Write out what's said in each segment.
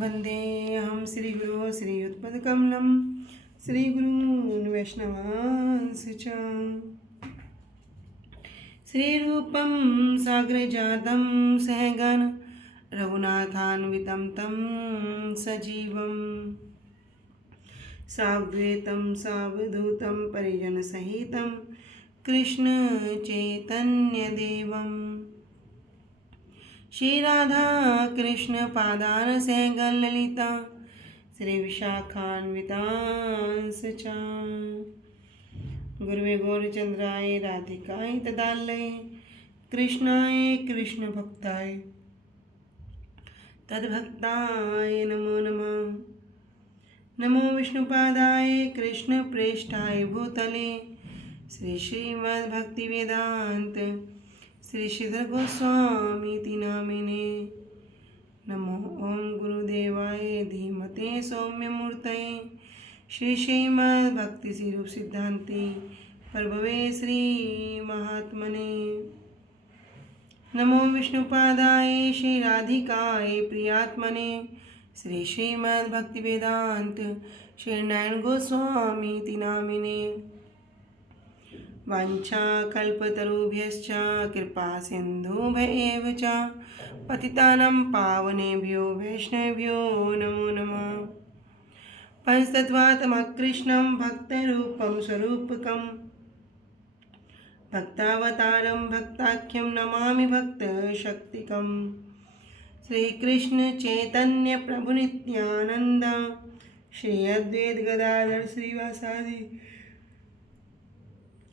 वन्देऽहं श्रीगुरो श्रीयुत्पदकमलं श्रीगुरून् वैष्णवांश्च च श्रीरूपं साग्रजातं सहगण रघुनाथान्वितं तं सजीवं साद्वैतं सावधूतं परिजनसहितं कृष्णचैतन्यदेवं श्री राधा कृष्ण पादार सहगण ललिता श्री विशाखान्वितांश्च च गुरुवे गौरचंद्राय राधिकाय तदालये कृष्णाय कृष्ण भक्ताय तद्भक्ताय नमो नमः। नमो विष्णुपादाय कृष्ण प्रेष्ठाय भूतले श्री श्रीमद्भक्तिवेदांत श्री श्रीधर गोस्वामी नामिने। नमो ओम गुरुदेवाय धीमते सौम्यमूर्तये श्री श्रीमद्भक्ति स्वरूप सिद्धांति प्रभवे श्री महात्मने। नमो विष्णुपादाय श्री राधिकाय प्रियात्मने श्री श्रीमद्भक्तिवेदांत श्री नारायण गोस्वामी नामिने। वाञ्छाकल्पतरुभ्यश्च कृपा सिन्धुभ्येव च पतितानां पावनेभ्यो वैष्णवेभ्यो नमो नमः। पंचतत्त्वात्मकृष्णं भक्तरूपं स्वरूपकं भक्तावतारं भक्ताख्यं नमामि भक्तशक्तिकं श्रीकृष्ण चैतन्य प्रभु नित्यानंद श्री अद्वैत गदाधर श्रीवासादि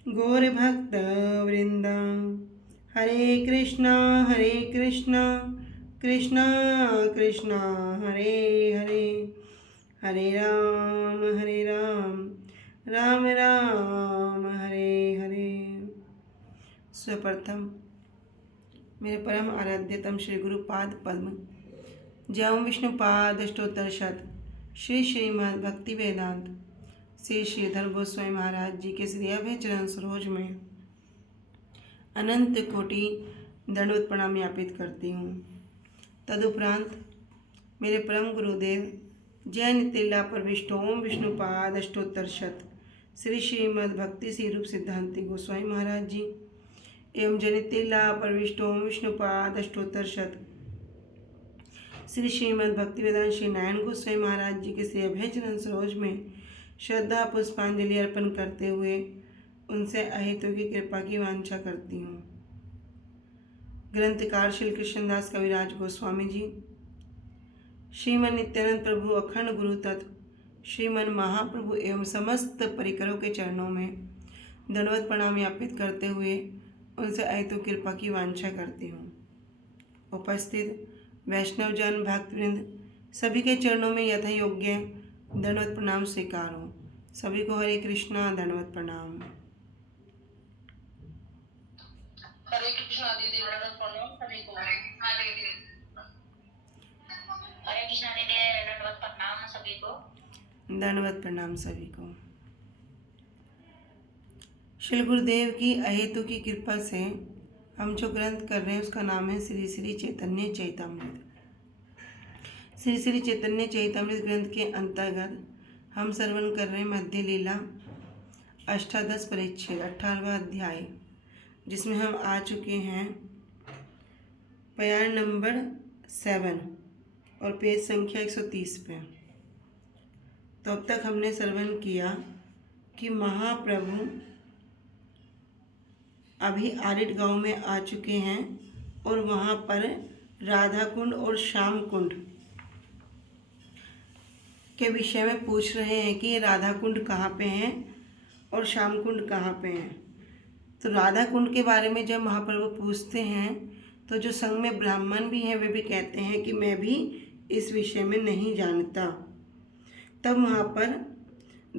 गौर भक्त वृंदा। हरे कृष्णा कृष्णा कृष्णा हरे हरे हरे राम राम राम हरे हरे। सर्वप्रथम मेरे परम आराध्यतम श्री गुरुपाद पद्म जयम विष्णुपाद अष्टोत्तर शत श्री श्रीमद् भक्ति वेदांत श्री श्रीधर गोस्वामी महाराज जी के श्री अभय चरण सरोज में अनंत कोटि दंडवत प्रणाम ज्ञापित करती हूँ। तदुपरांत मेरे परम गुरुदेव जय नितिल्ला परविष्ट ओम विष्णुपाद अष्टोत्तर शत श्री श्रीमद् भक्ति श्री रूप सिद्धांति गोस्वामी महाराज जी एवं जय नितिल्ला परविष्ट ओम विष्णुपाद अष्टोत्तर शत श्री श्रीमद् भक्ति वेदांत श्री नारायण गोस्वामी महाराज जी के श्री अभय चरण सरोज में श्रद्धा पुष्पांजलि अर्पण करते हुए उनसे अहेतु की कृपा की वांछा करती हूँ। ग्रंथकार श्री कृष्णदास कविराज गोस्वामी जी, श्रीमन नित्यानंद प्रभु अखंड गुरु तत्व श्रीमन महाप्रभु एवं समस्त परिकरों के चरणों में दंडवत प्रणाम ज्ञापित करते हुए उनसे अहेतु कृपा की वांछा करती हूँ। उपस्थित वैष्णवजन भक्तवृंद सभी के चरणों में यथा योग्य दंडवत प्रणाम स्वीकार हो। सभी को हरे कृष्णा दंडवत प्रणाम। हरे कृष्णा दीदी दंडवत प्रणाम सभी को। हरे कृष्णा दीदी दंडवत प्रणाम सभी को। दंडवत प्रणाम सभी को। श्री गुरुदेव की अहेतु की कृपा से हम जो ग्रंथ कर रहे हैं उसका नाम है श्री श्री चैतन्य चैतामृत। श्री श्री चैतन्य चैतामृत ग्रंथ के अंतर्गत हम श्रवण कर रहे हैं मध्य लीला अष्टादश परिच्छेद 18वां अध्याय, जिसमें हम आ चुके हैं प्यार नंबर 7 और पेज संख्या 130 पे। तो अब तक हमने श्रवण किया कि महाप्रभु अभी आरिट गांव में आ चुके हैं और वहाँ पर राधा कुंड और श्याम कुंड के विषय में पूछ रहे हैं कि राधा कुंड कहाँ पे हैं और श्याम कुंड कहाँ पे हैं। तो राधा कुंड के बारे में जब महाप्रभु पूछते हैं तो जो संग में ब्राह्मण भी हैं वे भी कहते हैं कि मैं भी इस विषय में नहीं जानता। तब वहाँ पर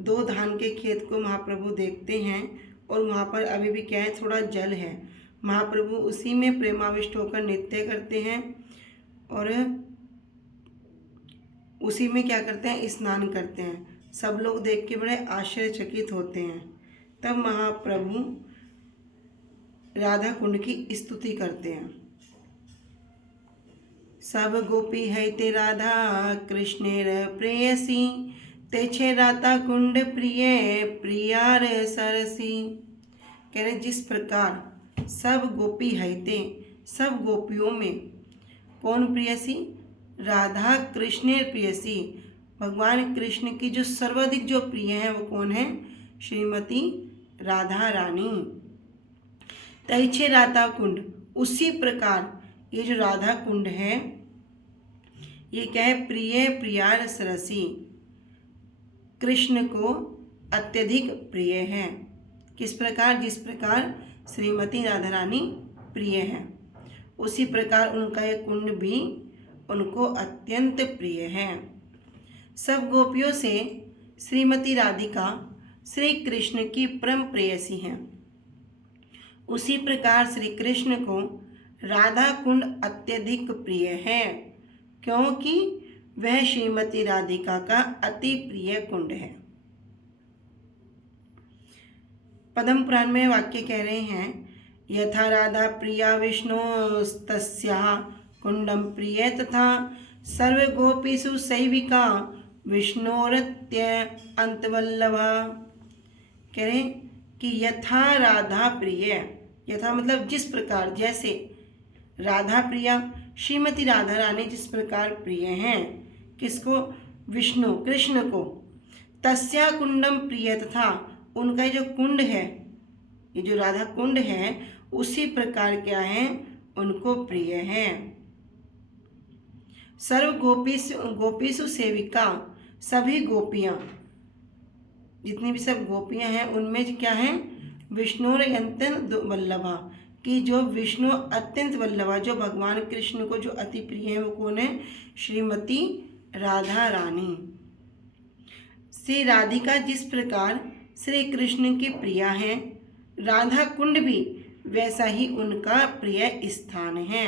2 धान के खेत को महाप्रभु देखते हैं और वहाँ पर अभी भी क्या है, थोड़ा जल है। महाप्रभु उसी में प्रेमाविष्ट होकर नृत्य करते हैं और उसी में क्या करते हैं, स्नान करते हैं। सब लोग देख के बड़े आश्चर्यचकित होते हैं। तब महाप्रभु राधा कुंड की स्तुति करते हैं। सब गोपी है ते राधा कृष्णेर प्रेयसी, ते छे राता कुंड प्रिय प्रियार सरसी। कह रहे जिस प्रकार सब गोपी है ते, सब गोपियों में कौन प्रियसी? राधा कृष्णेर प्रियसी, भगवान कृष्ण की जो सर्वाधिक जो प्रिय है वो कौन है? श्रीमती राधा रानी। तैछे राधा कुंड, उसी प्रकार ये जो राधा कुंड है ये क्या है? प्रिय प्रियार सरसी, कृष्ण को अत्यधिक प्रिय है। किस प्रकार? जिस प्रकार श्रीमती राधा रानी प्रिय है उसी प्रकार उनका ये कुंड भी उनको अत्यंत प्रिय है। सब गोपियों से श्रीमती राधिका श्री कृष्ण की परम प्रेयसी हैं। उसी प्रकार श्री कृष्ण को राधा कुंड अत्यधिक प्रिय है, क्योंकि वह श्रीमती राधिका का अति प्रिय कुंड है। पद्म पुराण में वाक्य कह रहे हैं, यथा राधा प्रिया विष्णुस्तस्याः कुंडम प्रिय तथा सर्व गोपीषु सैविका विष्णोरत्य अंतवल्लभा। कह रहे कि यथा राधा प्रिय, यथा मतलब जिस प्रकार, जैसे राधा प्रिया श्रीमती राधा रानी जिस प्रकार प्रिय हैं किसको? विष्णु कृष्ण को। तस्या कुंडम प्रिय, तथा उनका जो कुंड है, ये जो राधा कुंड है उसी प्रकार क्या है? उनको प्रिय है। सर्व गोपीषु सेविका, सभी गोपियां, जितनी भी सब गोपियां हैं उनमें क्या है? विष्णुर अत्यंत वल्लभा, कि जो विष्णु अत्यंत वल्लभा, जो भगवान कृष्ण को जो अति प्रिय है वो कौन है? श्रीमती राधा रानी। श्री राधिका जिस प्रकार श्री कृष्ण की प्रिया है, राधा कुंड भी वैसा ही उनका प्रिय स्थान है।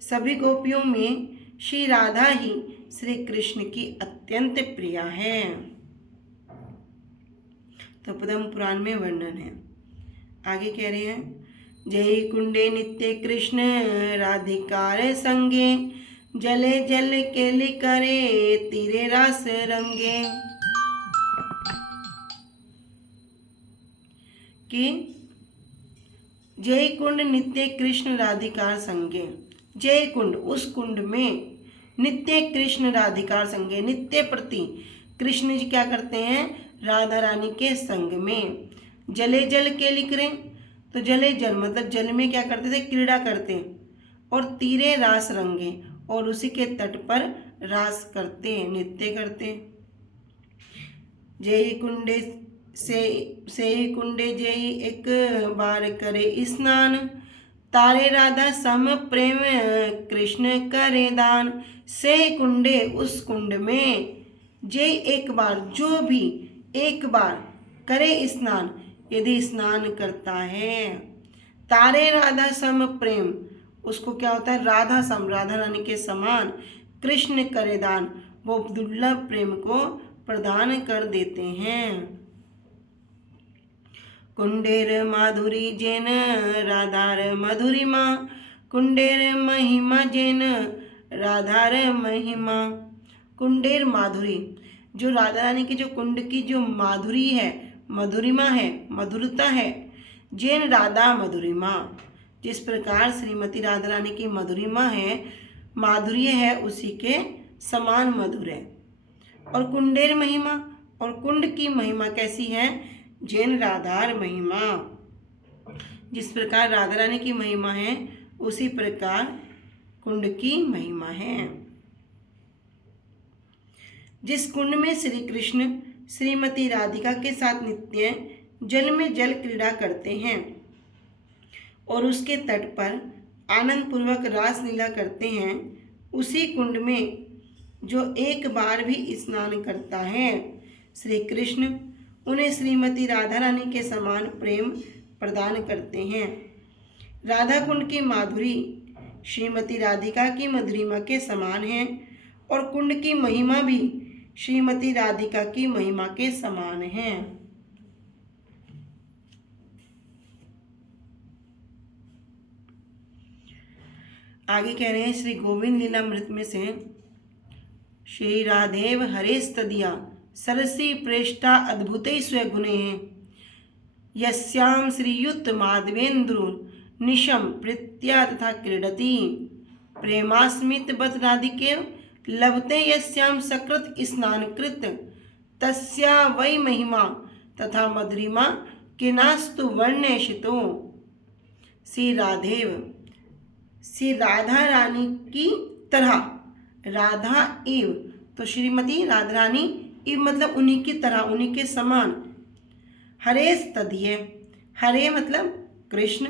सभी गोपियों में श्री राधा ही श्री कृष्ण की अत्यंत प्रिया है। तो पद्म पुराण में वर्णन है। आगे कह रहे हैं, जय कुंडे नित्य कृष्ण राधिकार संगे, जले जल केली करे तीरे रास रंगे। कि जय कुंड नित्य कृष्ण राधिकार संगे, जय कुंड उस कुंड में नित्य कृष्ण राधिकार संगे, नित्य प्रति कृष्ण जी क्या करते हैं? राधा रानी के संग में। जले जल के लिख रहे, तो जले जल मतलब जल में क्या करते थे? क्रीड़ा करते। और तीरे रास रंगे, और उसी के तट पर रास करते, नृत्य करते। जय कुंडे से कुंडे जय एक बार करे स्नान, तारे राधा सम प्रेम कृष्ण करे दान। से कुंडे उस कुंड में, जय एक बार जो भी एक बार करे स्नान, यदि स्नान करता है, तारे राधा सम प्रेम, उसको क्या होता है? राधा सम, राधा रानी के समान, कृष्ण करे दान, वो दुर्लभ प्रेम को प्रदान कर देते हैं। कुंडेर माधुरी जैन राधार मधुरिमा, कुंडेर महिमा जैन राधार महिमा। कुंडेर माधुरी, जो राधा रानी की जो कुंड की जो माधुरी है, मधुरिमा है, मधुरता है, जैन राधा मधुरिमा, जिस प्रकार श्रीमती राधा रानी की मधुरिमा है, माधुर्य है, उसी के समान मधुर है। और कुंडेर महिमा, और कुंड की महिमा कैसी है? जैन राधार महिमा, जिस प्रकार राधा रानी की महिमा है उसी प्रकार कुंड की महिमा है। जिस कुंड में श्री कृष्ण श्रीमती राधिका के साथ नित्य जल में जल क्रीड़ा करते हैं और उसके तट पर आनंद पूर्वक रास लीला करते हैं, उसी कुंड में जो एक बार भी स्नान करता है, श्री कृष्ण उन्हें श्रीमती राधा रानी के समान प्रेम प्रदान करते हैं। राधा कुंड की माधुरी श्रीमती राधिका की मधुरिमा के समान है और कुंड की महिमा भी श्रीमती राधिका की महिमा के समान है। आगे कह रहे हैं श्री गोविंद लीलामृत में से श्री राधेव हरेस्तदिया सरसी प्रेष्ठा अद्भुते स्वगुणे यस्याम श्रीयुत माधवेन्द्रु निशम प्रीत्या तथा क्रीडति प्रेमास्मित बत राधिके लभते यस्याम सकृत स्नानकृत तस्या वै महिमा तथा मधुरिमा किनास्तु वर्णेशितो। श्री राधेव श्री राधा रानी की तरह, राधा इव तो श्रीमती राधा रानी इव मतलब उन्हीं की तरह, उन्हीं के समान। हरे तदीय, हरे मतलब कृष्ण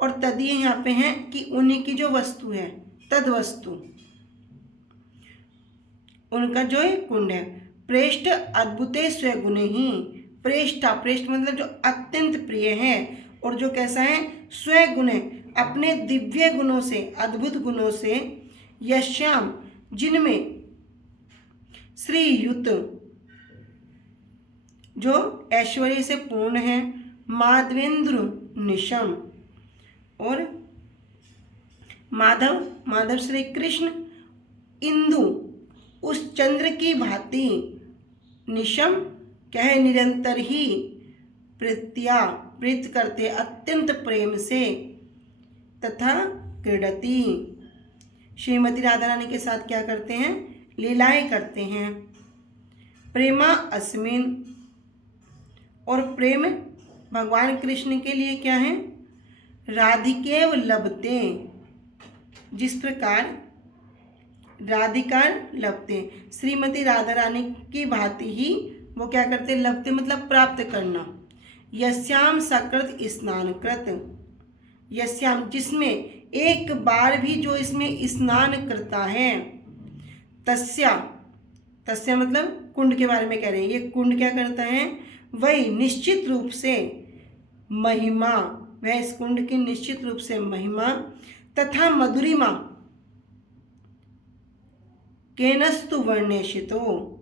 और तदीय यहाँ पे हैं कि उन्हीं की जो वस्तु है, तद वस्तु उनका जो है कुंड है। प्रेष्ठ अद्भुते स्वगुणे ही, प्रेष्ठा प्रेष्ठ मतलब जो अत्यंत प्रिय है और जो कैसा है स्वगुणे अपने दिव्य गुणों से, अद्भुत गुणों से, यश्याम जिनमें श्रीयुत जो ऐश्वर्य से पूर्ण है, माधवेंद्र निशम और माधव माधव श्री कृष्ण इंदु उस चंद्र की भांति निशम क्या है निरंतर ही प्रीत्या प्रीत करते अत्यंत प्रेम से तथा क्रीडति श्रीमती राधा रानी के साथ क्या करते हैं लीलाएं करते हैं। प्रेमा अस्मिन और प्रेम भगवान कृष्ण के लिए क्या है राधिकेव लभते, जिस प्रकार राधिकार लभते श्रीमती राधा रानी की भांति ही वो क्या करते लभते मतलब प्राप्त करना। यस्याम सकृत स्नानकृत, यस्याम जिसमें एक बार भी जो इसमें स्नान करता है, तस्या तस्या मतलब कुंड के बारे में कह रहे हैं। ये कुंड क्या करता है वही निश्चित रूप से महिमा, वह इस कुंड की निश्चित रूप से महिमा तथा मधुरिमा केनस्तु वर्णेशितो,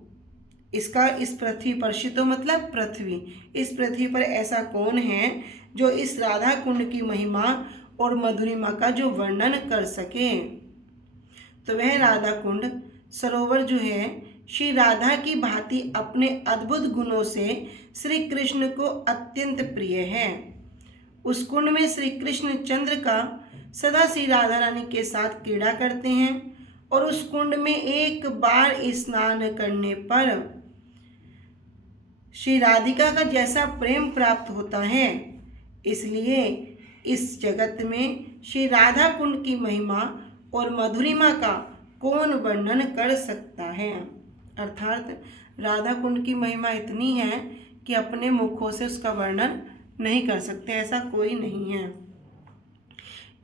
इसका इस पृथ्वी पर, शितो मतलब पृथ्वी, इस पृथ्वी पर ऐसा कौन है जो इस राधा कुंड की महिमा और मधुरिमा का जो वर्णन कर सके। तो वह राधा कुंड सरोवर जो है श्री राधा की भांति अपने अद्भुत गुणों से श्री कृष्ण को अत्यंत प्रिय है। उस कुंड में श्री कृष्ण चंद्र का सदा श्री राधा रानी के साथ क्रीड़ा करते हैं और उस कुंड में एक बार स्नान करने पर श्री राधिका का जैसा प्रेम प्राप्त होता है, इसलिए इस जगत में श्री राधा कुंड की महिमा और मधुरिमा का कौन वर्णन कर सकता है। अर्थात राधा कुंड की महिमा इतनी है कि अपने मुखों से उसका वर्णन नहीं कर सकते, ऐसा कोई नहीं है।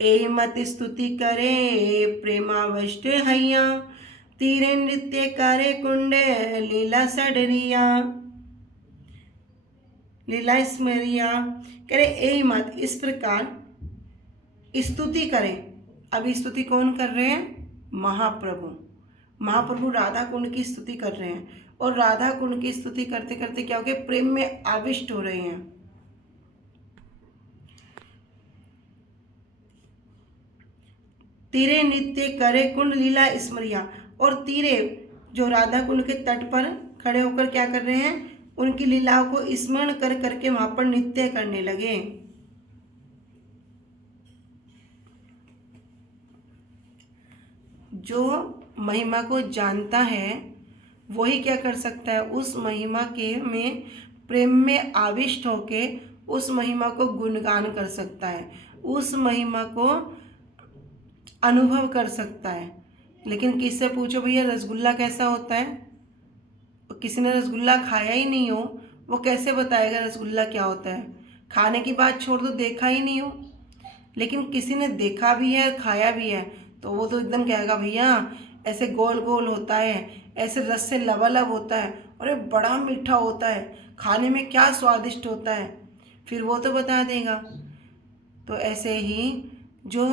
ए मत स्तुति करे प्रेमावष्ट हैया तीरे नृत्य करे कुंडे लीला सडरिया, लीला स्मरिया करे ए मत इस प्रकार स्तुति करें। अभी स्तुति कौन कर रहे हैं महाप्रभु, महाप्रभु राधा कुंड की स्तुति कर रहे हैं और राधा कुंड की स्तुति करते करते क्या हो गए प्रेम में आविष्ट हो रहे हैं। तीरे नृत्य करे कुंड लीला स्मरिया, और तीरे जो राधा कुंड के तट पर खड़े होकर क्या कर रहे हैं उनकी लीलाओं को स्मरण कर करके वहां पर नृत्य करने लगे। जो महिमा को जानता है वही क्या कर सकता है उस महिमा के में प्रेम में आविष्ट होके उस महिमा को गुणगान कर सकता है, उस महिमा को अनुभव कर सकता है। लेकिन किससे पूछो भैया रसगुल्ला कैसा होता है, किसी ने रसगुल्ला खाया ही नहीं हो वो कैसे बताएगा रसगुल्ला क्या होता है। खाने की बात छोड़ दो, देखा ही नहीं हो, लेकिन किसी ने देखा भी है खाया भी है तो वो तो एकदम कहेगा भैया ऐसे गोल गोल होता है, ऐसे रस से लबालब होता है और ये बड़ा मीठा होता है, खाने में क्या स्वादिष्ट होता है, फिर वो तो बता देगा। तो ऐसे ही जो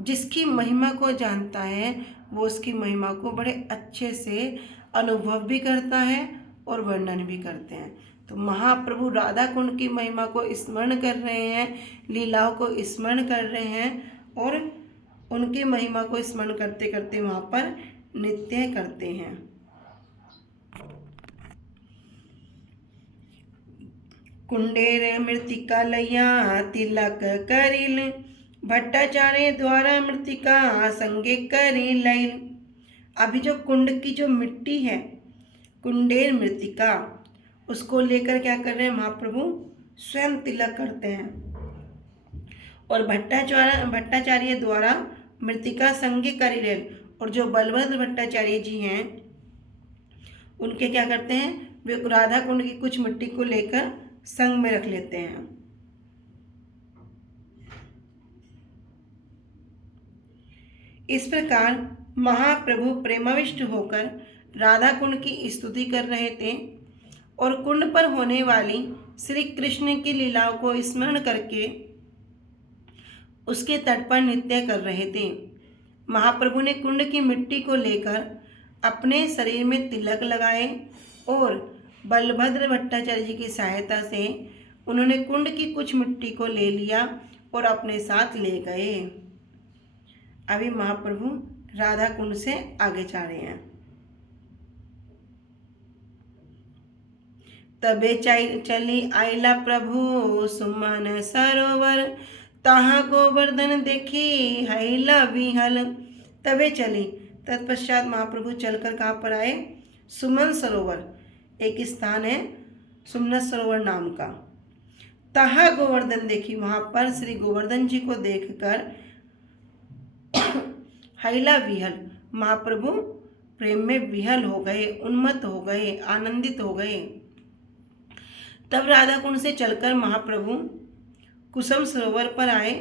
जिसकी महिमा को जानता है वो उसकी महिमा को बड़े अच्छे से अनुभव भी करता है और वर्णन भी करते हैं। तो महाप्रभु राधा कुंड की महिमा को स्मरण कर रहे हैं, लीलाओं को स्मरण कर रहे हैं और उनकी महिमा को स्मरण करते करते वहाँ पर नृत्य करते हैं। कुंडेर मृतिका लैया तिलक करिल, भट्टाचार्य द्वारा मृतिका संगे करी लैल। अभी जो कुंड की जो मिट्टी है, कुंडेर मृतिका, उसको लेकर क्या कर रहे हैं महाप्रभु? स्वयं तिलक करते हैं। और भट्टाचार्य द्वारा मृतिका संगे करी लैल, और जो बलभद्र भट्टाचार्य जी हैं उनके क्या करते हैं? वे राधा कुंड की कुछ मिट्टी को लेकर संग में रख लेते हैं। इस प्रकार महाप्रभु प्रेमाविष्ट होकर राधा कुंड की स्तुति कर रहे थे और कुंड पर होने वाली श्री कृष्ण की लीलाओं को स्मरण करके उसके तट पर नृत्य कर रहे थे। महाप्रभु ने कुंड की मिट्टी को लेकर अपने शरीर में तिलक लगाए और बलभद्र भट्टाचार्य जी की सहायता से उन्होंने कुंड की कुछ मिट्टी को ले लिया और अपने साथ ले गए। अभी महाप्रभु राधा कुंड से आगे जा रहे हैं। तबे चली आइला प्रभु सुमन सरोवर, तहाँ गोवर्धन देखी हैला विहल। तबे चली, तत्पश्चात महाप्रभु चलकर कहाँ पर आए? सुमन सरोवर, एक स्थान है सुमन सरोवर नाम का। तहाँ गोवर्धन देखी, वहाँ पर श्री गोवर्धन जी को देखकर हैला विहल, महाप्रभु प्रेम में विहल हो गए, उन्मत्त हो गए, आनंदित हो गए। तब राधा कुंड से चलकर महाप्रभु कुसुम सरोवर पर आए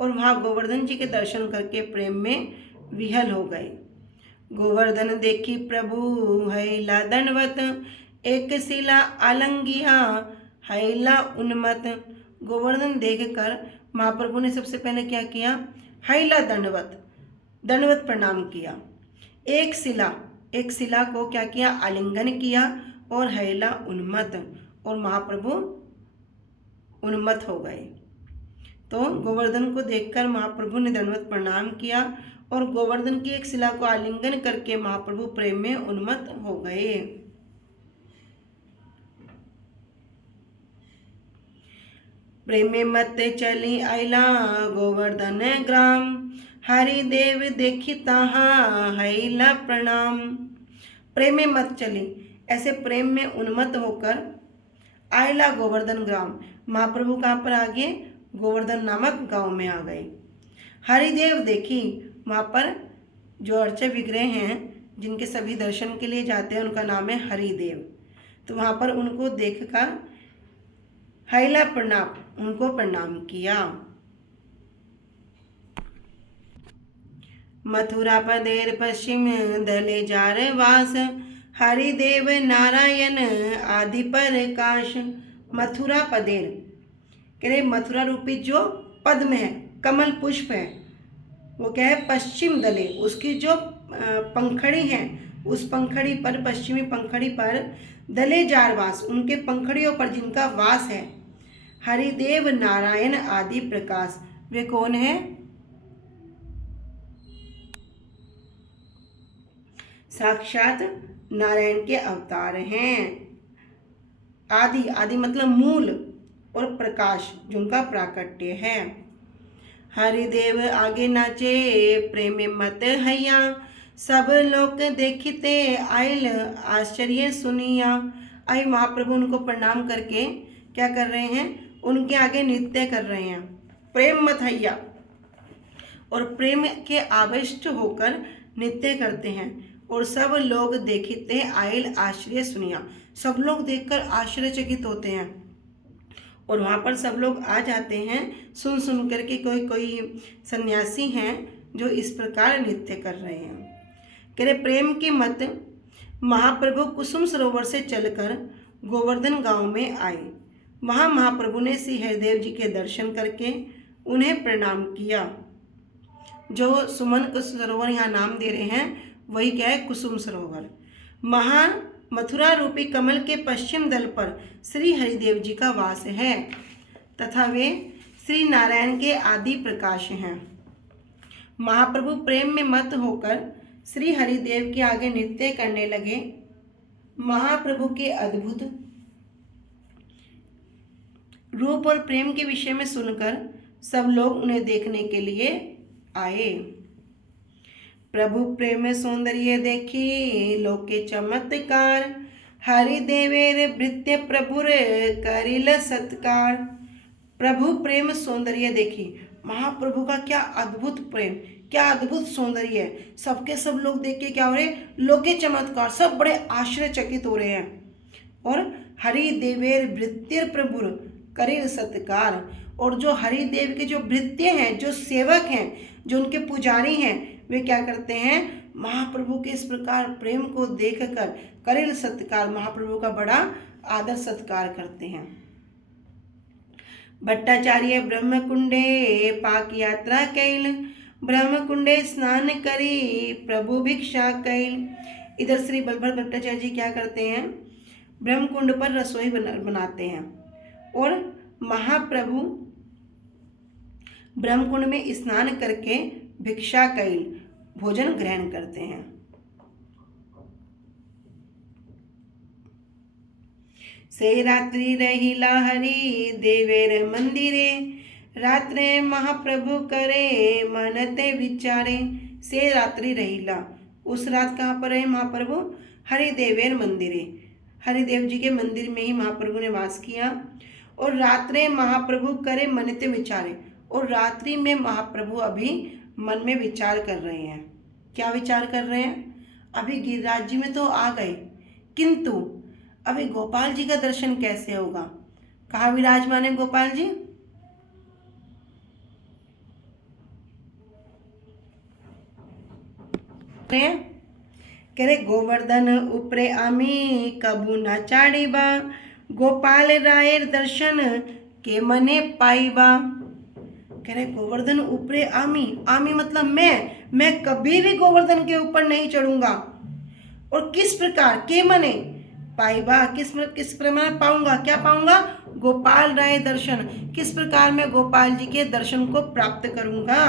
और वहाँ गोवर्धन जी के दर्शन करके प्रेम में विहल हो गए। गोवर्धन देखी प्रभु हैला दंडवत, एक शिला आलंगिया हैला उन्मत। गोवर्धन देखकर महाप्रभु ने सबसे पहले क्या किया? हैला दंडवत, दंडवत प्रणाम किया। एक शिला को क्या किया? आलिंगन किया। और हैला उन्मत, और महाप्रभु उन्मत्त हो गए। तो गोवर्धन को देखकर महाप्रभु ने दंडवत प्रणाम किया और गोवर्धन की एक शिला को आलिंगन करके महाप्रभु प्रेम में उन्मत्त हो गए। प्रेम में मत चली आइला गोवर्धन ग्राम, हरिदेव देखी तहाँ हैला प्रणाम। प्रेम में मत चली, ऐसे प्रेम में उन्मत्त होकर आइला गोवर्धन ग्राम, महाप्रभु कहाँ पर आ गए? गोवर्धन नामक गांव में आ गए। हरिदेव देखी, वहाँ पर जो अर्चक विग्रह हैं जिनके सभी दर्शन के लिए जाते हैं उनका नाम है हरिदेव। तो वहाँ पर उनको देखकर हैला प्रणाम, उनको प्रणाम किया। मथुरा पदेर पश्चिम दले जार वास, हरिदेव नारायण आदि प्रकाश। मथुरा पदेर, कह रहे मथुरा रूपी जो पद्म है, कमल पुष्प है, वो क्या है? पश्चिम दले, उसकी जो पंखड़ी है, उस पंखड़ी पर, पश्चिमी पंखड़ी पर दले जार वास, उनके पंखड़ियों पर जिनका वास है, हरिदेव नारायण आदि प्रकाश। वे कौन है? साक्षात नारायण के अवतार हैं। आदि, आदि मतलब मूल, और प्रकाश जो उनका प्राकट्य है। हरिदेव आगे नाचे प्रेम मत हैया, सब लोग देखते आयल आश्चर्य सुनिया। आई महाप्रभु उनको प्रणाम करके क्या कर रहे हैं? उनके आगे नृत्य कर रहे हैं, प्रेम मत हैया, और प्रेम के आविष्ट होकर नृत्य करते हैं। और सब लोग देखते आयल आश्चर्य सुनिया, सब लोग देखकर आश्चर्यचकित होते हैं। और वहाँ पर सब लोग आ जाते हैं सुन सुन करके। कोई कोई सन्यासी हैं जो इस प्रकार नृत्य कर रहे हैं। कह रहे प्रेम की मत महाप्रभु कुसुम सरोवर से चलकर गोवर्धन गांव में आए। वहाँ महाप्रभु ने श्री हरिदेव जी के दर्शन करके उन्हें प्रणाम किया। जो सुमन सरोवर यहाँ नाम दे रहे हैं वही क्या है? कुसुम सरोवर। महान मथुरा रूपी कमल के पश्चिम दल पर श्री हरिदेव जी का वास है तथा वे श्री नारायण के आदि प्रकाश हैं। महाप्रभु प्रेम में मत होकर श्री हरिदेव के आगे नृत्य करने लगे। महाप्रभु के अद्भुत रूप और प्रेम के विषय में सुनकर सब लोग उन्हें देखने के लिए आए। प्रभु प्रेम सौंदर्य देखी लोके चमत्कार, हरिदेवेर भृत्य प्रभुर करिल सत्कार। प्रभु प्रेम सौंदर्य देखी, महाप्रभु का क्या अद्भुत प्रेम, क्या अद्भुत सौंदर्य है। सबके सब लोग देख के क्या हो रहे, लोके चमत्कार, सब बड़े आश्चर्यचकित हो रहे हैं। और हरिदेवेर भृत्य प्रभुर करिल सत्कार, और जो हरिदेव के जो भृत्य हैं, जो सेवक हैं, जो उनके पुजारी हैं, वे क्या करते हैं, महाप्रभु के इस प्रकार प्रेम को देखकर करिल सत्कार, महाप्रभु का बड़ा आदर सत्कार करते हैं। भट्टाचार्य ब्रह्मकुंडे पाक यात्रा कैल, ब्रह्मकुंडे स्नान करी प्रभु भिक्षा कैल। इधर श्री बलभद्र भट्टाचार्य जी क्या करते हैं, ब्रह्मकुंड पर रसोई बनाते हैं और महाप्रभु ब्रह्मकुंड में स्नान करके भिक्षा कैल, भोजन ग्रहण करते हैं। से रात्रि रहिला हरि देवेर मंदिरे, रात्रे महाप्रभु करे मनते विचारे। से रात्रि रहिला, उस रात कहाँ पर रहे महाप्रभु, हरिदेवेर मंदिरे, हरिदेव जी के मंदिर में ही महाप्रभु ने वास किया। और रात्रे महाप्रभु करे मनते विचारे, और रात्रि में महाप्रभु अभी मन में विचार कर रहे हैं। क्या विचार कर रहे हैं, अभी गिरिराज जी में तो आ गए, किंतु अभी गोपाल जी का दर्शन कैसे होगा। कहाँ विराजमान है गोपाल जी, कह रहे गोवर्धन उपरे आमी कबू न चाड़ीबा, गोपाल रायर दर्शन के मने पाईबा। कह रहे गोवर्धन ऊपरे आमी, आमी मतलब मैं कभी भी गोवर्धन के ऊपर नहीं चढ़ूंगा। और किस प्रकार, के मने पाईबा, किस प्रकार पाऊंगा, क्या पाऊंगा, गोपाल राय दर्शन, किस प्रकार मैं गोपाल जी के दर्शन को प्राप्त करूंगा।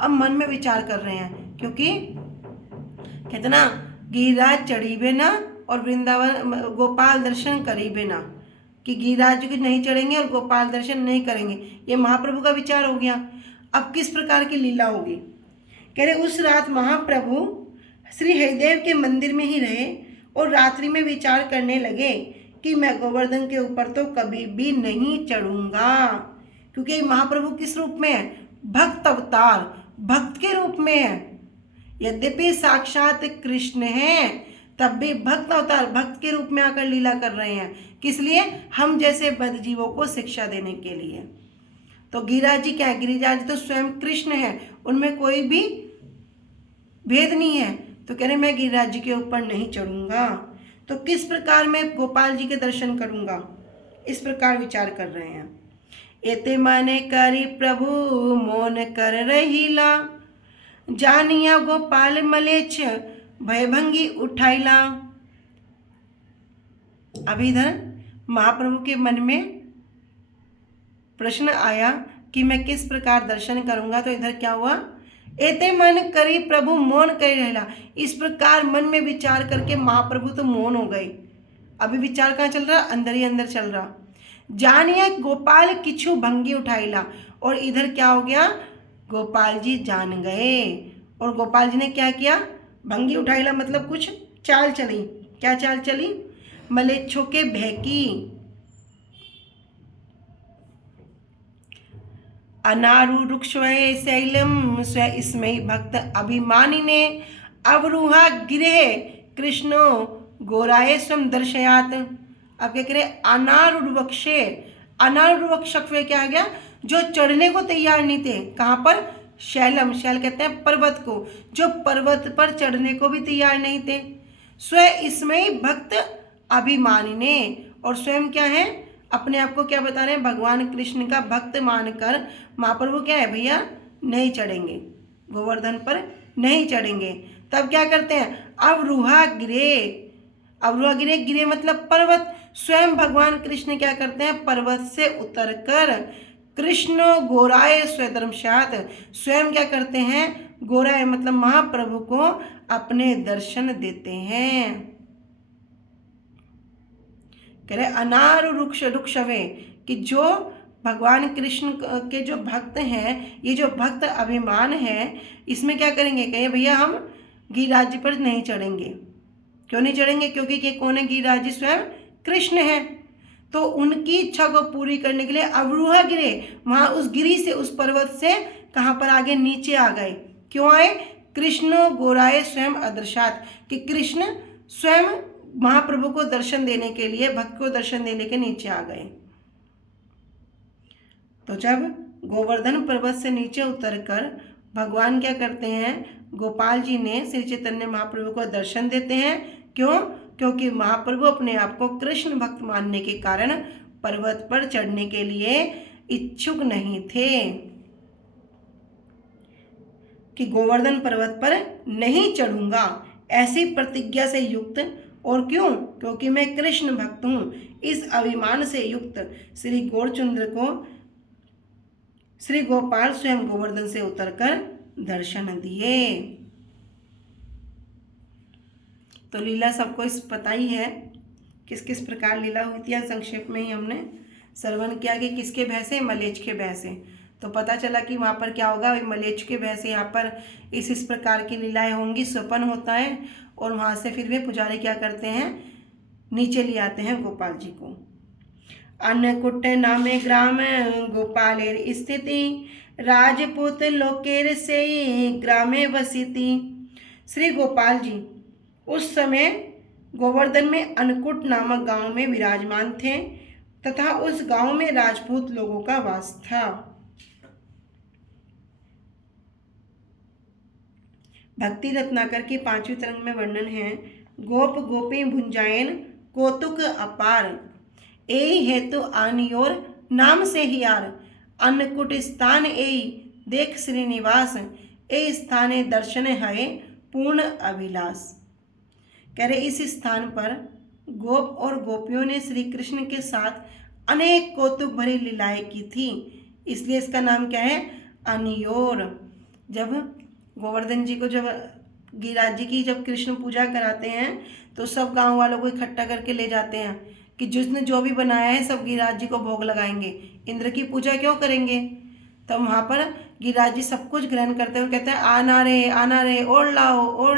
अब मन में विचार कर रहे हैं, क्योंकि कहते ना गिरिराज चढ़ीबे ना और वृंदावन गोपाल दर्शन करीबे ना, कि गिरिराज जी नहीं चढ़ेंगे और गोपाल दर्शन नहीं करेंगे, ये महाप्रभु का विचार हो गया। अब किस प्रकार की लीला होगी, कह रहे उस रात महाप्रभु श्री हरिदेव के मंदिर में ही रहे और रात्रि में विचार करने लगे कि मैं गोवर्धन के ऊपर तो कभी भी नहीं चढ़ूंगा, क्योंकि महाप्रभु किस रूप में है, भक्त अवतार, भक्त के रूप में है। यद्यपि साक्षात कृष्ण हैं, तब भी भक्त अवतार, भक्त के रूप में आकर लीला कर रहे हैं। किस लिए, हम जैसे बद्ध जीवों को शिक्षा देने के लिए। तो गिरिराज जी क्या है, गिरिराज जी तो स्वयं कृष्ण है, उनमें कोई भी भेद नहीं है। तो कह रहे मैं गिरिराज जी के ऊपर नहीं चढ़ूंगा, तो किस प्रकार मैं गोपाल जी के दर्शन करूंगा, इस प्रकार विचार कर रहे हैं। एते माने करी प्रभु मौन कर रहीला, जानिया गोपाल मलेच्छ भयभंगी उठाइला। अभी इधर महाप्रभु के मन में प्रश्न आया कि मैं किस प्रकार दर्शन करूंगा। तो इधर क्या हुआ, एते मन करी प्रभु मौन कर रहला, इस प्रकार मन में विचार करके महाप्रभु तो मौन हो गए। अभी विचार कहाँ चल रहा, अंदर ही अंदर चल रहा। जानिया गोपाल किछु भंगी उठाइला, और इधर क्या हो गया, गोपाल जी जान गए। और गोपाल जी ने क्या किया, भंगी उठाइला मतलब कुछ चाल चली। क्या चाल चली, मलेच्छों के भयकी। अनारूढ़ शैलम स्व इसमें भक्त अभिमानिने, अवरूहा गिरे कृष्णो गोराए स्वम दर्शयात। अब क्या करे, अनारूढ़ वक्षे, अनारूढ़ वक्ष क्या आ गया, जो चढ़ने को तैयार नहीं थे। कहाँ पर, शैलम, शैल कहते हैं पर्वत को, जो पर्वत पर चढ़ने को भी तैयार नहीं थे। स्व इसमें भक्त अभिमानिने, और स्वयं क्या है, अपने आप को क्या बता रहे हैं, भगवान कृष्ण का भक्त मानकर महाप्रभु क्या है भैया, नहीं चढ़ेंगे, गोवर्धन पर नहीं चढ़ेंगे। तब क्या करते हैं, अवरूहा गिरे, अवरूहा गिरे, गिरे मतलब पर्वत। स्वयं भगवान कृष्ण क्या करते हैं, पर्वत से उतरकर कृष्ण गोराए स्वधर्मशात, स्वयं क्या करते हैं, गोराए मतलब महाप्रभु को अपने दर्शन देते हैं। कह रहे अनार रुक्ष रुक्षवे कि जो भगवान कृष्ण के जो भक्त हैं, ये जो भक्त अभिमान है, इसमें क्या करेंगे, कहे भैया हम गिरिराज पर नहीं चढ़ेंगे। क्यों नहीं चढ़ेंगे? क्योंकि ये कौन है? गिरिराज स्वयं कृष्ण है। तो उनकी इच्छा को पूरी करने के लिए अवरूहा गिरे, वहां उस गिरी से, उस पर्वत से कहाँ पर आगे नीचे आ गए। क्यों आए? कृष्ण गोराए स्वयं अदृशात कि कृष्ण स्वयं महाप्रभु को दर्शन देने के लिए, भक्त को दर्शन देने के नीचे आ गए। तो जब गोवर्धन पर्वत से नीचे उतरकर भगवान क्या करते हैं, गोपाल जी ने श्री चैतन्य महाप्रभु को दर्शन देते हैं। क्यों? क्योंकि महाप्रभु अपने आप को कृष्ण भक्त मानने के कारण पर्वत पर चढ़ने के लिए इच्छुक नहीं थे, कि गोवर्धन पर्वत पर नहीं चढ़ूंगा, ऐसी प्रतिज्ञा से युक्त। और क्यों? क्योंकि मैं कृष्ण भक्त हूँ। इस अभिमान से युक्त श्री गौरचंद्र को श्री गोपाल स्वयं गोवर्धन से उतरकर दर्शन दिए। तो लीला सबको इस पता ही है, किस किस प्रकार लीला हुई थी। संक्षेप में ही हमने श्रवण किया कि किसके भय से, मलेच्छ के भय से। तो पता चला कि वहाँ पर क्या होगा, मलेच्छ के भय से यहाँ पर इस प्रकार की लीलाएं होंगी, स्वपन होता है। और वहाँ से फिर वे पुजारी क्या करते हैं, नीचे ले आते हैं गोपाल जी को। अन्नकूट नामे ग्राम गोपालेर स्थिति, राजपूत लोकेर से ग्रामे वसिति। श्री गोपाल जी उस समय गोवर्धन में अन्नकूट नामक गांव में विराजमान थे तथा उस गांव में राजपूत लोगों का वास था। भक्ति रत्नाकर की 5वीं तरंग में वर्णन है। गोप गोपी भुंजायन कौतुक अपार, ए हेतु आनियोर नाम से ही यार, अन्नकूट स्थान ए देख श्रीनिवास, ए स्थाने दर्शन है पूर्ण अभिलाष। कह रहे इस स्थान पर गोप और गोपियों ने श्री कृष्ण के साथ अनेक कौतुक भरी लीलाएं की थी, इसलिए इसका नाम क्या है, अनियोर। जब गोवर्धन जी को, जब गिरिराज जी की जब कृष्ण पूजा कराते हैं तो सब गांव वालों को इकट्ठा करके ले जाते हैं कि जिसने जो भी बनाया है सब गिरिराज जी को भोग लगाएंगे, इंद्र की पूजा क्यों करेंगे। तब वहाँ पर गिरिराज जी सब कुछ ग्रहण करते हैं और कहते हैं आना रे ओढ़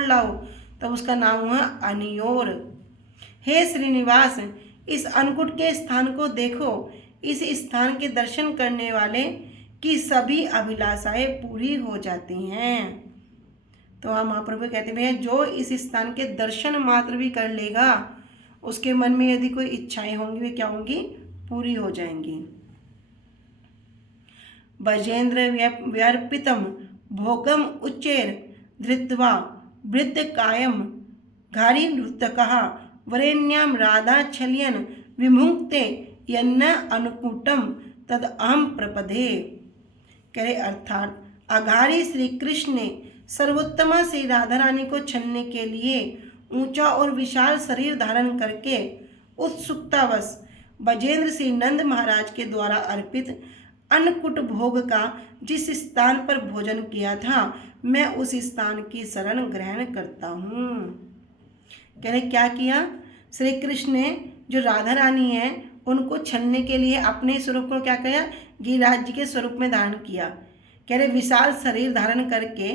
लाओ। तब उसका नाम हुआ अनियोर। हे श्रीनिवास, इस अन्नकूट के स्थान को देखो, इस स्थान के दर्शन करने वाले की सभी अभिलाषाएं पूरी हो जाती हैं। तो हम महाप्रभु कहते हैं जो इस स्थान के दर्शन मात्र भी कर लेगा, उसके मन में यदि कोई इच्छाएं होंगी वे क्या होंगी, पूरी हो जाएंगी। बजेंद्र व्यर्पितम भोगम उच्चैर धृत्वा वृद्ध कायम घारी नृतकः वरेण्याम राधा छलियन विमुक्ते यन्न अनुकूटम तद अहम प्रपदे। करे अर्थात अघारी श्री कृष्ण ने सर्वोत्तमा से राधा रानी को छलने के लिए ऊंचा और विशाल शरीर धारण करके उत्सुकतावश बजेंद्र श्री नंद महाराज के द्वारा अर्पित अन्नकूट भोग का जिस स्थान पर भोजन किया था, मैं उस स्थान की शरण ग्रहण करता हूँ। कह रहे क्या किया, श्री कृष्ण ने जो राधा रानी है उनको छलने के लिए अपने स्वरूप को क्या किया, गिरिराज जी के स्वरूप में धारण किया। कह रहे विशाल शरीर धारण करके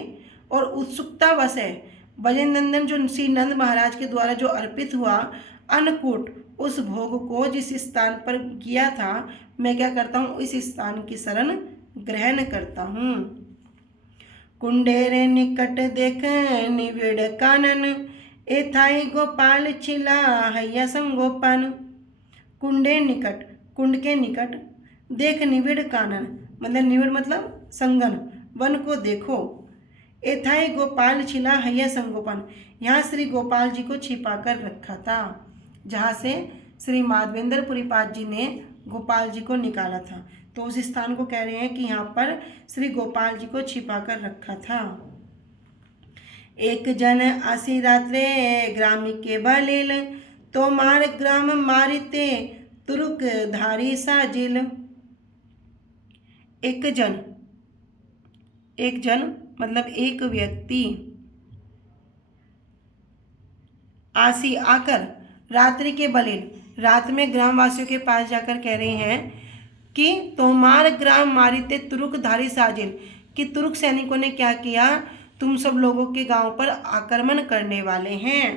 और उत्सुकतावश है बजेंद्र नंदन जो श्री नंद महाराज के द्वारा जो अर्पित हुआ अन्नकूट, उस भोग को जिस स्थान पर किया था, मैं क्या करता हूँ, इस स्थान की शरण ग्रहण करता हूँ। कुंडेरे निकट देख निविड़ कानन, एथाई गोपाल छिला हैया संगोपन। कुंडे निकट, कुंड के निकट, देख निविड़ कानन मतलब निविड़ मतलब संगन, वन को देखो। एथाई गोपाल छिला हैया संगोपन, यहाँ श्री गोपाल जी को छिपा कर रखा था, जहाँ से श्री माधवेंद्र पाद जी ने गोपाल जी को निकाला था। तो उस स्थान को कह रहे हैं कि यहाँ पर श्री गोपाल जी को छिपा कर रखा था। एक जन आसी रात्रे ग्रामी के बलिल, तो मार ग्राम मारिते तुरुक धारी साजिल। एक जन मतलब एक व्यक्ति आसी आकर रात्रि के बलिल, रात में ग्रामवासियों के पास जाकर कह रहे हैं कि तोमार ग्राम मारिते तुरुकधारी साजिल, कि तुर्क सैनिकों ने क्या किया, तुम सब लोगों के गांव पर आक्रमण करने वाले हैं।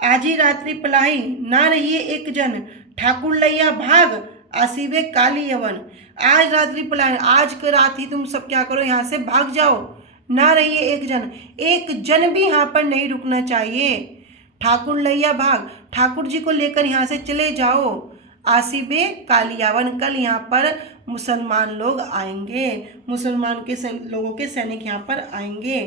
आजी रात्रि पलाई ना रहिए एक जन, ठाकुर लैया भाग आसीबे काली यवन। आज रात्रि पलाई, आज की रात ही तुम सब क्या करो, यहाँ से भाग जाओ, ना रहिए एक जन भी यहाँ पर नहीं रुकना चाहिए। ठाकुर लैया भाग, ठाकुर जी को लेकर यहाँ से चले जाओ। आसिबे कालियावन, कल यहाँ पर मुसलमान लोग आएंगे, मुसलमान के लोगों के सैनिक यहाँ पर आएंगे।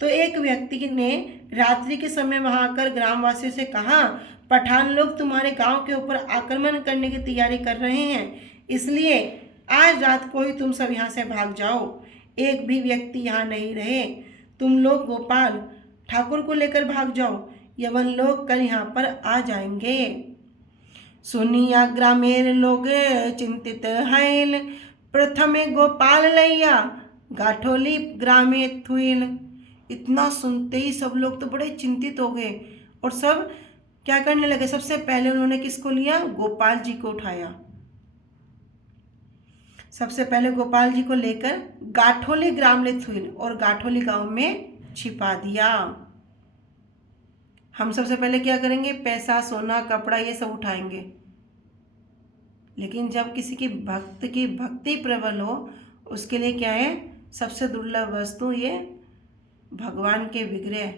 तो एक व्यक्ति ने रात्रि के समय वहां आकर ग्रामवासियों से कहा, पठान लोग तुम्हारे गांव के ऊपर आक्रमण करने की तैयारी कर रहे हैं, इसलिए आज रात को ही तुम सब यहाँ से भाग जाओ, एक भी व्यक्ति यहाँ नहीं रहे। तुम लोग गोपाल ठाकुर को लेकर भाग जाओ, यवन लोग कल यहाँ पर आ जाएंगे। सुनिया ग्रामेर लोग चिंतित हैल, प्रथमे गोपाल लैया गाठोली ग्रामे थुइल। इतना सुनते ही सब लोग तो बड़े चिंतित हो गए और सब क्या करने लगे, सबसे पहले उन्होंने किसको लिया, गोपाल जी को उठाया। सबसे पहले गोपाल जी को लेकर गाठोली ग्राम ले थुइल, और गाठोली गांव में छिपा दिया। हम सबसे पहले क्या करेंगे, पैसा सोना कपड़ा ये सब उठाएंगे, लेकिन जब किसी की भक्ति प्रबल हो, उसके लिए क्या है, सबसे दुर्लभ वस्तु ये भगवान के विग्रह,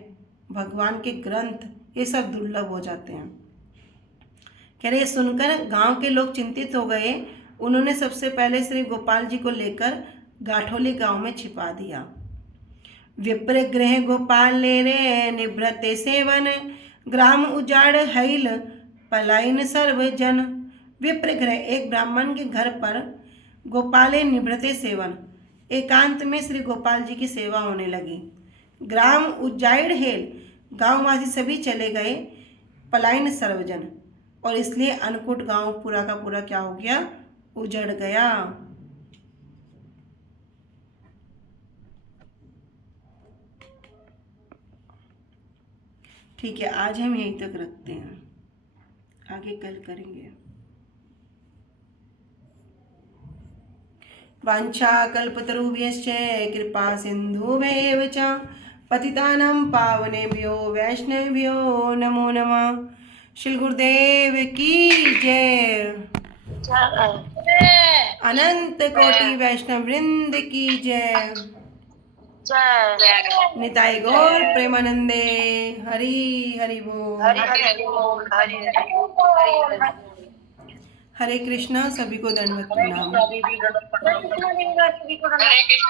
भगवान के ग्रंथ, ये सब दुर्लभ हो जाते हैं। कह रहे सुनकर गांव के लोग चिंतित हो गए। उन्होंने सबसे पहले श्री गोपाल जी को लेकर गाठोली गांव में छिपा दिया। विप्र गृह गोपाल ले रे निभृते सेवन, ग्राम उजाड़ हैल पलायन सर्वजन। विप्र गृह, एक ब्राह्मण के घर पर गोपाले निभृते सेवन, एकांत में श्री गोपाल जी की सेवा होने लगी। ग्राम उजाड़ हेल, गांववासी सभी चले गए, पलायन सर्वजन, और इसलिए अन्नकूट गांव पूरा का पूरा क्या हो गया, उजड़ गया। ठीक है, आज हम यहीं तक रखते हैं, आगे कल करेंगे। वाञ्छा कल्पतरुभ्यश्च कृपा सिन्धुभ्येव च पतितानां पावनेभ्यो वैष्णवेभ्यो नमो नमः। श्री गुरुदेव की जय। अनंत कोटि वैष्णव वृंद की जय। निताई गौर प्रेमानंदे। हरि हरि बोल। हरे कृष्णा। सभी को दंडवत प्रणाम। हरे कृष्ण।